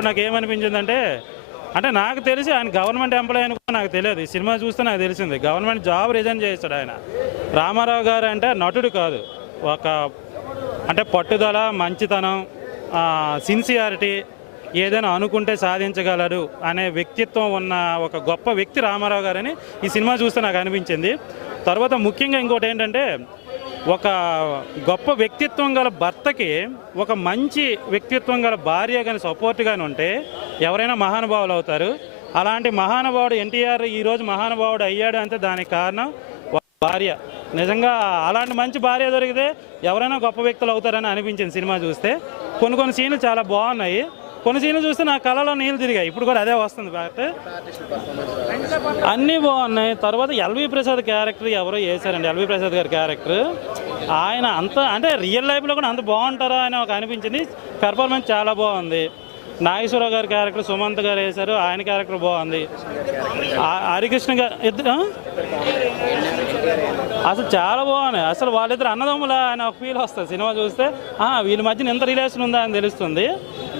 చూసినప్పుడు నాకు ఏమనిపించిందంటే, అంటే నాకు తెలిసి ఆయన గవర్నమెంట్ ఎంప్లాయీ అని కూడా నాకు తెలియదు. ఈ సినిమా చూస్తే నాకు తెలిసింది గవర్నమెంట్ జాబ్ రిజైన్ చేస్తాడు ఆయన. రామారావు గారు అంటే నటుడు కాదు, ఒక అంటే పట్టుదల, మంచితనం, సిన్సియారిటీ, ఏదైనా అనుకుంటే సాధించగలరు అనే వ్యక్తిత్వం ఉన్న ఒక గొప్ప వ్యక్తి రామారావు గారని ఈ సినిమా చూస్తే నాకు అనిపించింది. తర్వాత ముఖ్యంగా ఇంకోటి ఏంటంటే, ఒక గొప్ప వ్యక్తిత్వం గల భర్తకి ఒక మంచి వ్యక్తిత్వం గల భార్య కానీ సపోర్ట్ కానీ ఉంటే ఎవరైనా మహానుభావులు అవుతారు. అలాంటి మహానుభావుడు ఎన్టీఆర్ ఈరోజు మహానుభావుడు అయ్యాడు అంటే దానికి కారణం భార్య. నిజంగా అలాంటి మంచి భార్య దొరికితే ఎవరైనా గొప్ప వ్యక్తులు అవుతారని అనిపించింది సినిమా చూస్తే. కొన్ని సీన్లు చాలా బాగున్నాయి, కొన్ని సీన్లు చూస్తే నా కళలో నీళ్ళు తిరిగాయి. ఇప్పుడు కూడా అదే వస్తుంది. బట్ అన్నీ బాగున్నాయి. తర్వాత ఎల్వి ప్రసాద్ క్యారెక్టర్ ఎవరో వేశారండి, ఎల్వి ప్రసాద్ గారి క్యారెక్టర్. ఆయన అంత అంటే రియల్ లైఫ్లో కూడా అంత బాగుంటారా అని ఒక అనిపించింది. పెర్ఫార్మెన్స్ చాలా బాగుంది. నాగేశ్వరరావు గారి క్యారెక్టర్ సుమంత్ గారు వేశారు, ఆయన క్యారెక్టర్ బాగుంది. హరికృష్ణ గారు ఇద్దరు అసలు చాలా బాగున్నాయి. అసలు వాళ్ళిద్దరు అన్నదమ్ముల అని ఒక ఫీల్ వస్తుంది సినిమా చూస్తే. వీళ్ళ మధ్యన ఎంత రిలేషన్ ఉందా అని తెలుస్తుంది.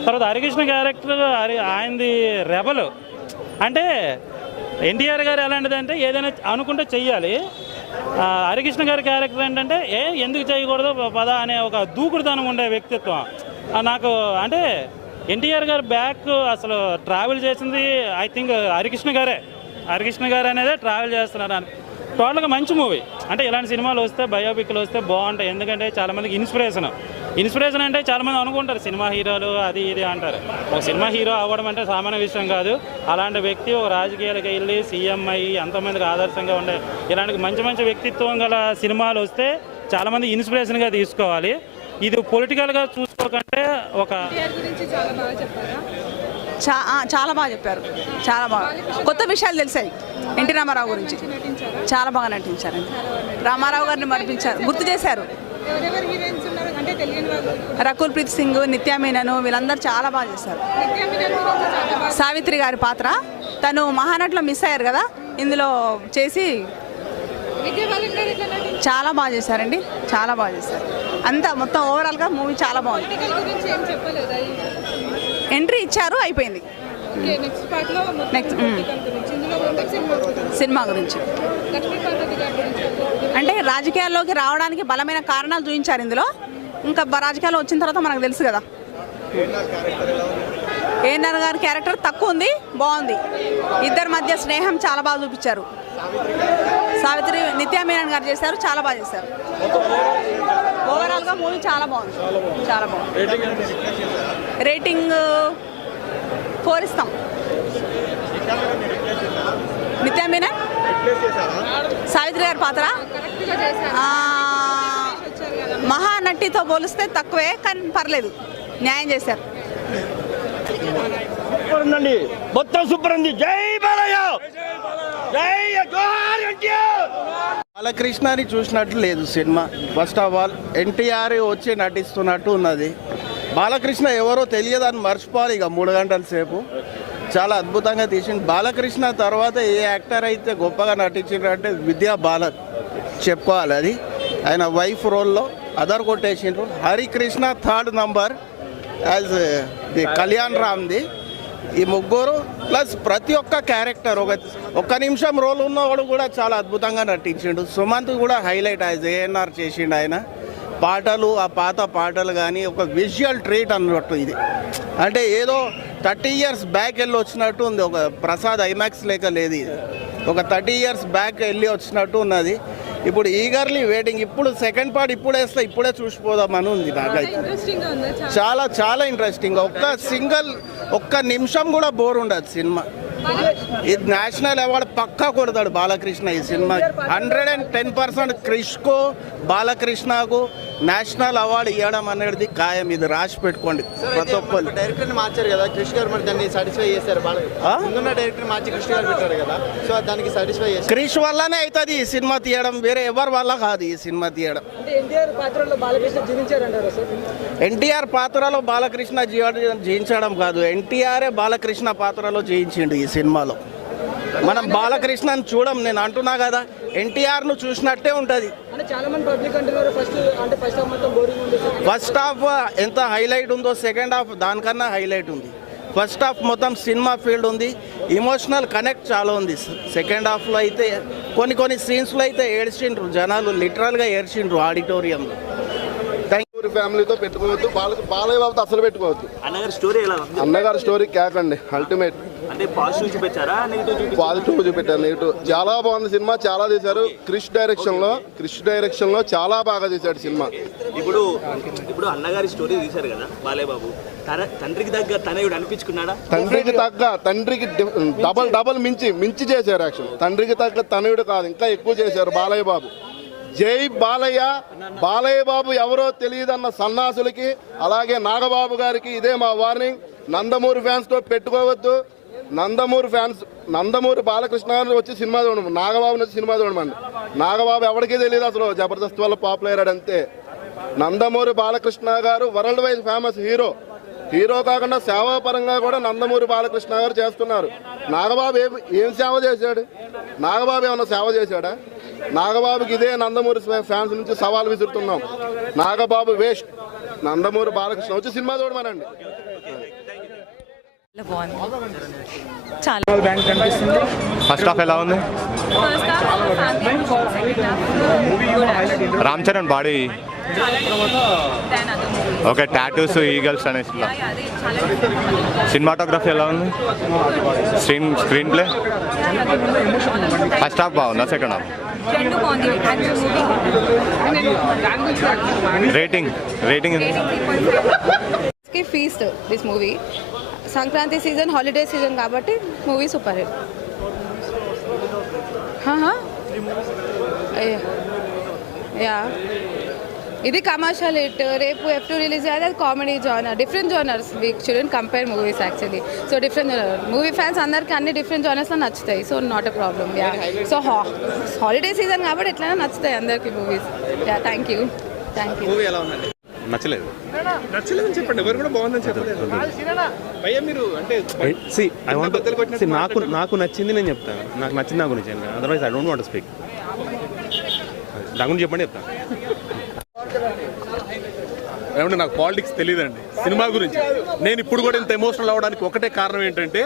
తర్వాత హరికృష్ణ క్యారెక్టర్ ఆయనది రెబల్. అంటే ఎన్టీఆర్ గారు ఎలాంటిదంటే ఏదైనా అనుకుంటే చెయ్యాలి. హరికృష్ణ గారి క్యారెక్టర్ ఏంటంటే ఎందుకు చేయకూడదు పద అనే ఒక దూకుడుతనం ఉండే వ్యక్తిత్వం. నాకు అంటే ఎన్టీఆర్ గారు బ్యాక్ అసలు ట్రావెల్ చేసింది ఐ థింక్ హరికృష్ణ గారు అనేదే ట్రావెల్ చేస్తున్నారు అని. టోటల్గా మంచి మూవీ. అంటే ఇలాంటి సినిమాలు వస్తే, బయోపిక్లు వస్తే బాగుంటాయి. ఎందుకంటే చాలామందికి ఇన్స్పిరేషన్ అంటే చాలామంది అనుకుంటారు సినిమా హీరోలు అది ఇది అంటారు. ఒక సినిమా హీరో అవ్వడం అంటే సామాన్య విషయం కాదు. అలాంటి వ్యక్తి ఒక రాజకీయాలకు వెళ్ళి సీఎం అయ్యి ఎంతోమందికి ఆదర్శంగా ఉండే ఇలాంటి మంచి వ్యక్తిత్వం గల సినిమాలు వస్తే చాలామంది ఇన్స్పిరేషన్గా తీసుకోవాలి. ఇది పొలిటికల్గా చూసుకోకంటే ఒక చాలా బాగా చెప్పారు. చాలా బాగా కొత్త విషయాలు తెలిసాయి ఎన్టీ రామారావు గురించి. చాలా బాగా నటించారండి. రామారావు గారిని మరిపించారు, గుర్తు చేశారు. రకుల్ ప్రీత్ సింగ్, నిత్యా మీనన్ వీళ్ళందరూ చాలా బాగా చేశారు. సావిత్రి గారి పాత్ర తను మహానటిలో మిస్ అయ్యారు కదా, ఇందులో చేసి చాలా బాగా చేశారండి. చాలా బాగా చేశారు. అంతా మొత్తం ఓవరాల్గా మూవీ చాలా బాగుంది. ఎంట్రీ ఇచ్చారు, అయిపోయింది. నెక్స్ట్ సినిమా గురించి అంటే రాజకీయాల్లోకి రావడానికి బలమైన కారణాలు చూపించారు ఇందులో. ఇంకా రాజకీయాల్లో వచ్చిన తర్వాత మనకు తెలుసు కదా. ఏఎన్ఆర్ గారి క్యారెక్టర్ తక్కువ ఉంది, బాగుంది. ఇద్దరి మధ్య స్నేహం చాలా బాగా చూపించారు. సావిత్రి నిత్యా మీనన్ గారు చేశారు, చాలా బాగా చేశారు. ఓవరాల్గా మూవీ చాలా బాగుంది. చాలా బాగుంది. రేటింగ్ 4 ఇస్తాం. నిత్యా మీనన్, సావిత్రి గారి పాత్ర మహానటితో పోలిస్తే తక్కువే, కానీ పర్లేదు, న్యాయం చేశారు. మొత్తం సూపర్ ఉంది. జై బాలయ్య, జై బాలకృష్ణని చూసినట్టు లేదు cinema. First of all NTR వచ్చి నటిస్తున్నట్టు ఉన్నది. బాలకృష్ణ ఎవరో తెలియదని మర్చిపోవాలి ఇక 3 గంటల సేపు. చాలా అద్భుతంగా తీసిండు. బాలకృష్ణ తర్వాత ఏ యాక్టర్ అయితే గొప్పగా నటించిండ్రంటే విద్యా బాలన్ చెప్పుకోవాలి. అది ఆయన వైఫ్ రోల్లో అదర్ కొట్టేసిండ్రు. Harikrishna 3rd number as the Kalyan రామ్ది. ఈ ముగ్గురు ప్లస్ ప్రతి ఒక్క క్యారెక్టర్ ఒక్క నిమిషం రోల్ ఉన్నవాడు కూడా చాలా అద్భుతంగా నటించిండు. సుమంత్ కూడా హైలైట్ యాజ్ ఏఎన్ఆర్ చేసిండు. ఆయన పాటలు, ఆ పాత పాటలు కానీ ఒక విజువల్ ట్రీట్ అన్నట్టు. ఇది అంటే ఏదో 30 years బ్యాక్ వెళ్ళి వచ్చినట్టు ఉంది. ఒక ప్రసాద్ ఐమాక్స్ లేక లేదు, ఇది ఒక 30 years బ్యాక్ వెళ్ళి వచ్చినట్టు ఉన్నది. ఇప్పుడు ఈగర్లీ వెయిటింగ్. ఇప్పుడు సెకండ్ పార్ట్ ఇప్పుడు వేస్తే ఇప్పుడే చూసిపోదామని ఉంది నాకైతే. చాలా చాలా ఇంట్రెస్టింగ్. ఒక్క నిమిషం కూడా బోర్ ఉండదు సినిమా. ఇది నేషనల్ అవార్డు పక్కా కొడతాడు బాలకృష్ణ ఈ సినిమా. 110% క్రిష్కు బాలకృష్ణకు నేషనల్ అవార్డు ఇవ్వడం అనేది ఖాయం. ఇది రాసి పెట్టుకోండి ప్రతి ఒక్కరు. డైరెక్టర్ మార్చారు కదా కృష్ణ గారు, మరి దాన్ని సాటిస్ఫై చేశారు. ముందున్న డైరెక్టర్ మార్చి కృష్ణ గారు పెట్టారు కదా, సో దానికి సాటిస్ఫై చేశారు. క్రిష్ వల్లనే అవుతుంది ఈ సినిమా తీయడం, వేరే ఎవరి వల్ల కాదు ఈ సినిమా తీయడం. ఎన్టీఆర్ పాత్రలో బాలకృష్ణ జీవించారంటారు సార్. ఎన్టీఆర్ పాత్రలో బాలకృష్ణ జీవించడం కాదు, ఎన్టీఆరే బాలకృష్ణ పాత్రలో జీవించిండు ఈ సినిమాలో. మనం బాలకృష్ణని చూడం, నేను అంటున్నా కదా, ఎన్టీఆర్ను చూసినట్టే ఉంటుంది. ఫస్ట్ హాఫ్ ఎంత హైలైట్ ఉందో సెకండ్ హాఫ్ దానికన్నా హైలైట్ ఉంది. ఫస్ట్ హాఫ్ మొత్తం సినిమా ఫీల్డ్ ఉంది, ఇమోషనల్ కనెక్ట్ చాలా ఉంది. సెకండ్ హాఫ్లో అయితే కొన్ని సీన్స్లో అయితే ఏడ్చిండ్రు జనాలు, లిటరల్గా ఏడ్చిండ్రు ఆడిటోరియంలో. ఫ్యామిలీతో పెట్టుకోవద్దు, బాలయ్య బాబుతో అసలు పెట్టుకోవద్దు. అన్నగారి స్టోరీ ఎలా ఉంది? అన్నగారి స్టోరీ క్యాక్ అండి, అల్టిమేట్. అంటే పాజిటివ్ చూపించారా నెగిటివ్? పాజిటివ్ చూపెట్టారు, నెగిటివ్ చాలా బాగుంది సినిమా, చాలా తీశారు. క్రిష్ డైరెక్షన్ లో చాలా బాగా తీశాడు సినిమా. ఇప్పుడు అన్నగారి స్టోరీ తీశారు కదా బాలయ్య బాబు, తండ్రికి తగ్గ తనయుడు అనిపించుకున్నాడా? తండ్రికి డబల్ మించి చేశారు యాక్షన్. తండ్రికి తగ్గ తనయుడు కాదు, ఇంకా ఎక్కువ చేశారు బాలయ్య బాబు. జై బాలయ్య. బాలయ్య బాబు ఎవరో తెలియదన్న సన్నాసులకి, అలాగే నాగబాబు గారికి ఇదే మా వార్నింగ్. నందమూరి ఫ్యాన్స్తో పెట్టుకోవద్దు. నందమూరి బాలకృష్ణ గారు వచ్చి సినిమా చూడము, నాగబాబుని వచ్చి సినిమా చూడమండి. నాగబాబు ఎవరికీ తెలియదు అసలు, జబర్దస్త్ వల్ల పాపులర్ అయ్యాడు అంతే. నందమూరి బాలకృష్ణ గారు వరల్డ్ వైజ్ ఫేమస్ హీరో కాకుండా సేవాపరంగా కూడా నందమూరి బాలకృష్ణ గారు చేస్తున్నారు. నాగబాబు ఏం సేవ చేశాడు? నాగబాబు ఏమన్నా సేవ చేశాడా? నాగబాబుకి ఇదే నందమూరి ఫ్యాన్స్ నుంచి సవాల్ విసురుతున్నాం. నాగబాబు వేస్ట్. నందమూరి బాలకృష్ణ వచ్చి సినిమా చూడమనండి. ఫస్ట్ హాఫ్ ఎలా ఉంది? Ram Charan body okay, tattoos, eagles అనేసి. సినిమాటోగ్రఫీ ఎలా ఉంది? స్క్రీన్ ప్లే ఫస్ట్ హాఫ్ బాగుందా? Second half rating feast this movie Sankranti season, holiday season కాబట్టి మూవీ సూపర్ హిట్. యా, ఇది కమర్షియల్ హిట్. రేపు F2 రిలీజ్ అయ్యేది, అది comedy genre. Different genres, we shouldn't compare movies actually. So different genre movie fans అందరికీ అన్ని different జానర్స్లో నచ్చుతాయి. So not a problem. Yeah, so holiday season కాబట్టి ఎట్లయినా నచ్చుతాయి అందరికీ movies. Yeah, thank you. Movie ఎలా ఉందండి? నచ్చలేదని చెప్పండి, ఎవరు కూడా బాగుందని చెప్పలేదు. భయ్యా మీరు అంటే నాకు నచ్చింది నేను చెప్తాను, నాకు నచ్చింది నా గురించి. Otherwise I don't want speak. నా గురించి చెప్పండి చెప్తాను. ఏమంటే నాకు పాలిటిక్స్ తెలియదండి, సినిమా గురించి. నేను ఇప్పుడు కూడా ఇంత ఎమోషనల్ అవ్వడానికి ఒకటే కారణం ఏంటంటే,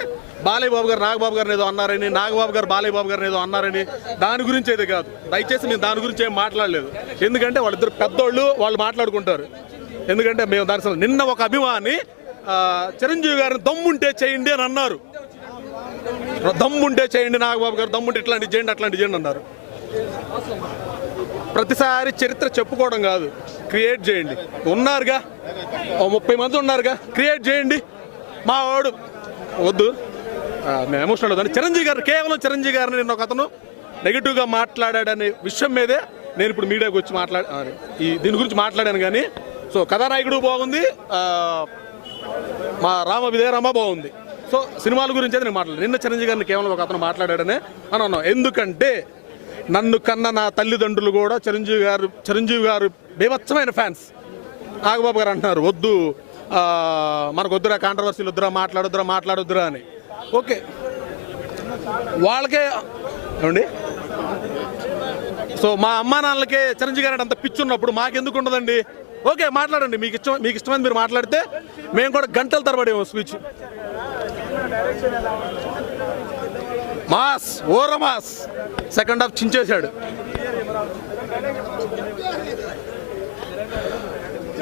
బాలయ్య బాబు గారు నాగబాబు గారిని ఏదో అన్నారని, నాగబాబు గారు బాలయ్య బాబు గారిని ఏదో అన్నారని, దాని గురించి అయితే కాదు. దయచేసి నేను దాని గురించి ఏం మాట్లాడలేదు, ఎందుకంటే వాళ్ళిద్దరు పెద్దోళ్ళు, వాళ్ళు మాట్లాడుకుంటారు. ఎందుకంటే మేము దాని అసలు నిన్న ఒక అభిమాని చిరంజీవి గారిని దమ్ముంటే చేయండి అని అన్నారు. దమ్ముంటే చేయండి నాగబాబు గారు, దమ్ముంటే ఇట్లాంటి చేయండి అట్లాంటి చేయండి అన్నారు. ప్రతిసారి చరిత్ర చెప్పుకోవడం కాదు, క్రియేట్ చేయండి. ఉన్నారుగా 30 మంది ఉన్నారుగా, క్రియేట్ చేయండి. మా వాడు వద్దు, మేము ఎమోషనల్ అవుతాను. చిరంజీవి గారు, కేవలం చిరంజీవి గారిని నిన్న ఒక అతను నెగిటివ్గా మాట్లాడాడనే విషయం మీదే నేను ఇప్పుడు మీడియాకి వచ్చి దీని గురించి మాట్లాడాను. కానీ సో కథానాయకుడు బాగుంది, మా విజయరామ బాగుంది. సో సినిమాల గురించి అయితే నేను మాట్లాడాను. నిన్న చిరంజీవి గారిని కేవలం ఒక అతను మాట్లాడాడనే అని అన్నాం. ఎందుకంటే నన్ను కన్న నా తల్లిదండ్రులు కూడా చిరంజీవి గారు బీభత్సమైన ఫ్యాన్స్. నాగబాబు గారు అంటున్నారు వద్దు, మనకు వద్దురా, కాంట్రవర్సీలు వద్దురా, మాట్లాడొద్దురా అని. ఓకే, వాళ్ళకే ఏమండి. సో మా అమ్మా నాన్నలకే చిరంజీవి గారు అంత పిచ్చి ఉన్నప్పుడు మాకెందుకు ఉండదండి? ఓకే, మాట్లాడండి, మీకు ఇష్టమైంది మీరు మాట్లాడితే మేము కూడా గంటల తరబడేమో speech. Mass mass second half చించేశాడు.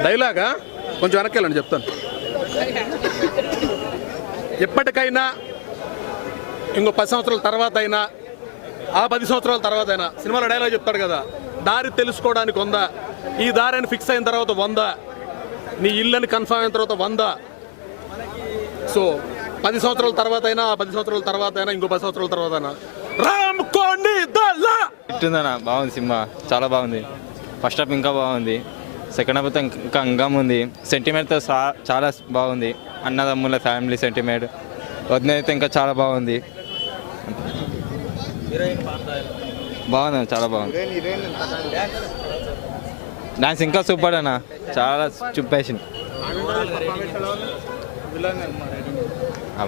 డైలాగా కొంచెం వెనక్కి వెళ్ళండి చెప్తాను. ఎప్పటికైనా ఇంకో 10 సంవత్సరాల తర్వాత అయినా, ఆ 10 సంవత్సరాల తర్వాత అయినా, సినిమాలో డైలాగ్ చెప్తాడు కదా, దారి తెలుసుకోవడానికి 100, ఈ దారి అని ఫిక్స్ అయిన తర్వాత 100, నీ ఇల్లు అని కన్ఫర్మ్ అయిన తర్వాత 100. సో 10 సంవత్సరాల తర్వాత అయినా, 10 సంవత్సరాల తర్వాత అయినా, ఇంకో 10 సంవత్సరాల తర్వాత అయినా ఇట్టుందన్నా. బాగుంది సినిమా, చాలా బాగుంది. ఫస్ట్ హాఫ్ ఇంకా బాగుంది, సెకండ్ హాఫ్ ఇంకా ఉంది. సెంటిమెంట్తో చాలా బాగుంది. అన్నదమ్ముల ఫ్యామిలీ సెంటిమెంట్ వదినైతే ఇంకా చాలా బాగుంది. బాగుంది, చాలా బాగుంది. డాన్స్ ఇంకా సూపర్ అన్న, చాలా చూపేసింది.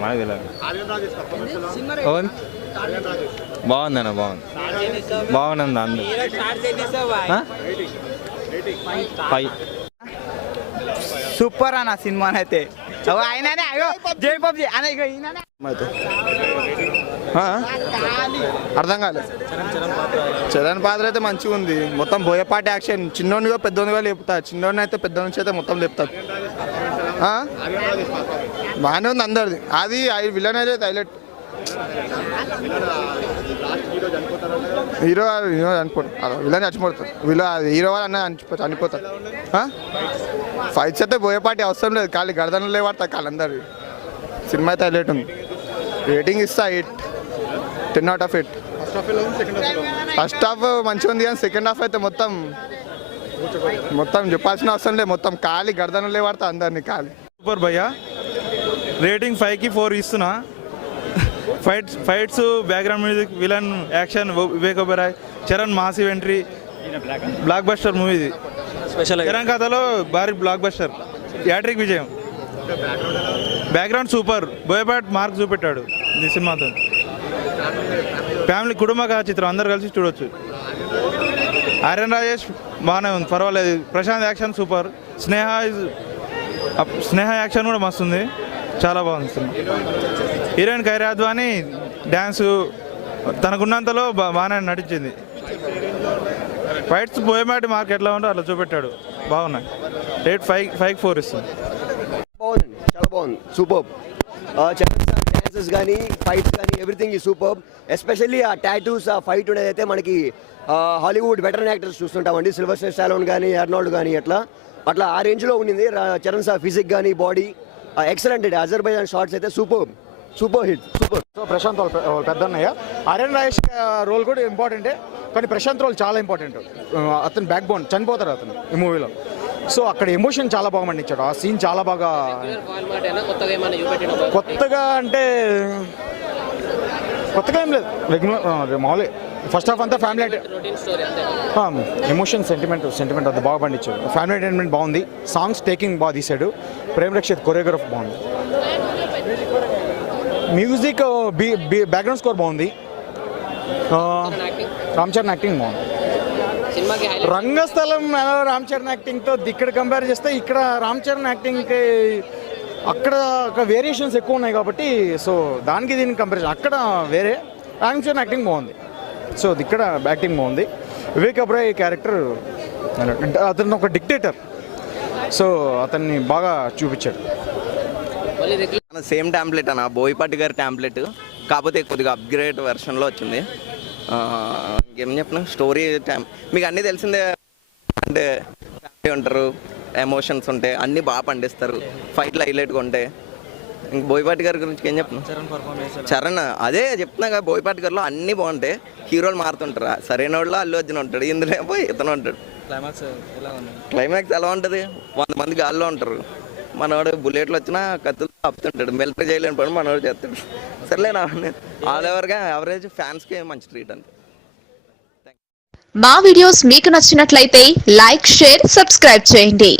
మనకు తెలియదు. బాగుందన్న, బాగుంది అందరు. సూపర్ అన్న సినిమా అయితే ఆయననే అయ్యో జై పబ్జి అనే ఇగో ఈయననే. అర్థం కాలేదు. చరణ్ పాత్ర అయితే మంచిగా ఉంది. మొత్తం బోయపాటి యాక్షన్, చిన్నోనిగా పెద్దోనిగా లేపుతారు. చిన్నోని అయితే పెద్ద నుంచి అయితే మొత్తం లేపుతారు. బాగానే ఉంది అందరిది. అది విలన్ అయితే హైలైట్. హీరో చనిపోతారు, విలన్ చచ్చిపోతారు. హీరో వాళ్ళన్న చనిపోతారు. ఫైట్స్ అయితే బోయపాటి అవసరం లేదు, ఖాళీ గర్దనలు లేవాడతారు వాళ్ళందరు. సినిమా అయితే హైలైట్ ఉంది. రేటింగ్ ఇస్తా 8, 10 out of 8. ఫస్ట్ హాఫ్ మంచిగా ఉంది కానీ సెకండ్ హాఫ్ అయితే మొత్తం చెప్పాల్సిన అవసరం లేదు. మొత్తం ఖాళీ గర్దనలు లేవాడతా అందరినీ ఖాళీ. సూపర్ భయ్యా, రేటింగ్ 5కి 4 ఇస్తున్నా. Fights, background music, villain, action, Vivek Oberoi, Charan massive entry, block buster movie ఇది. స్పెషల్ చరణ్ కథలో భారీ బ్లాక్ బస్టర్, యాట్రిక్ విజయం. బ్యాక్గ్రౌండ్ సూపర్, బోయపాట్ మార్క్ చూపెట్టాడు ఈ సినిమాతో. ఫ్యామిలీ కుటుంబ కథ చిత్రం, అందరు కలిసి చూడొచ్చు. ఆర్యన్ రాజేష్ బాగానే ఉంది, పర్వాలేదు. Prashanth action super. Sneha action కూడా మస్తు ఉంది, చాలా బాగుంది cinema. Heroine Kiara Advani dance తనకున్నంతలో బాగానే నటించింది. ఫైట్స్ బోయపాటి మార్క్ ఎట్లా ఉందో అట్లా చూపెట్టాడు, బాగున్నాయి. రేట్ 5కి 4 ఇస్తుంది. బాగుంది, చాలా బాగుంది, సూపర్. డాన్సెస్ కానీ ఫైట్స్ కానీ ఎవ్రీథింగ్ ఈ సూపర్. ఎస్పెషల్లీ ఆ టాటూస్, ఆ ఫైట్ ఉండేది అయితే మనకి హాలీవుడ్ వెటరన్ యాక్టర్స్ చూస్తుంటామండి. సిల్వస్టర్ స్టాలోన్ కానీ, అర్నాల్డ్ కానీ అట్లా ఆ రేంజ్లో ఉండింది. చరణ్ సార్ ఫిజిక్ కానీ బాడీ ఎక్సలెంట్. అజర్బైజాన్ షార్ట్స్ అయితే super hit, super. So Prashanth వాళ్ళ పెద్ద అన్నయ్య. ఆర్యన్ రాజేష్ రోల్ కూడా ఇంపార్టెంటే, కానీ ప్రశాంత్ రోల్ చాలా ఇంపార్టెంట్. అతను బ్యాక్ బోన్, చనిపోతారు అతను ఈ మూవీలో. సో అక్కడ ఎమోషన్ చాలా బాగా మండించాడు. ఆ సీన్ చాలా బాగా. కొత్తగా అంటే కొత్తగా ఏం లేదు, రెగ్యులర్ మామూలే. ఫస్ట్ హాఫ్ అంతా ఫ్యామిలీ ఎమోషన్, సెంటిమెంట్ అంతా బాగా పండించాడు. ఫ్యామిలీ ఎంటర్టైన్మెంట్ బాగుంది. సాంగ్స్ టేకింగ్ బాగా తీశాడు. ప్రేమ్ రక్షిత్ కొరియోగ్రాఫ్ బాగుంది. మ్యూజిక్, బ్యాక్గ్రౌండ్ స్కోర్ బాగుంది. రామ్ చరణ్ యాక్టింగ్ బాగుంది. రంగస్థలం రామ్ చరణ్ యాక్టింగ్తో ఇక్కడ కంపేర్ చేస్తే ఇక్కడ రామ్ చరణ్ యాక్టింగ్కి అక్కడ వేరియేషన్స్ ఎక్కువ ఉన్నాయి కాబట్టి, సో దానికి దీనికి కంపారిజన్ అక్కడ వేరే. రామ్ చరణ్ యాక్టింగ్ బాగుంది, సో ఇక్కడ యాక్టింగ్ బాగుంది. వివేక్ ఒబెరాయ్ క్యారెక్టర్, అతను ఒక డిక్టేటర్, సో అతన్ని బాగా చూపించాడు. సేమ్ ట్యాంప్లెట్ అన్న, బోయపాటి గారి ట్యాంప్లెట్, కాకపోతే కొద్దిగా అప్గ్రేడ్ వెర్షన్లో వచ్చింది. ఏం చెప్పిన స్టోరీ మీకు అన్నీ తెలిసిందే. అంటే ఫ్యామిలీ ఉంటారు, ఎమోషన్స్ ఉంటాయి, అన్నీ బాగా పండిస్తారు. ఫైట్లు హైలైట్గా ఉంటాయి. ఇంక బోయపాటి గారి గురించి ఏం చెప్పిన చరణ్ అదే చెప్తున్నా కదా, బోయపాటి గారిలో అన్నీ బాగుంటాయి. హీరోలు మారుతుంటారు. సరైన వాళ్ళు అల్లు అర్జున్ ఉంటాడు, ఇందులో పోయి ఇతను ఉంటాడు. క్లైమాక్స్ ఎలా ఉంటుంది? 100 మంది గాల్లో ఉంటారు. మనవాడు బుల్లెట్లు వచ్చినా కత్తులు ఆపుతుంటాడు. మిలిటరీ చేయలేని పని మనవాడు చేస్తాడు. సర్లేనా, ఆల్ ఓవర్గా యావరేజ్ ఫ్యాన్స్కి మంచి ట్రీట్ అంతే. మా వీడియోస్ మీకు నచ్చినట్లయితే లైక్, షేర్, సబ్స్క్రైబ్ చేయండి.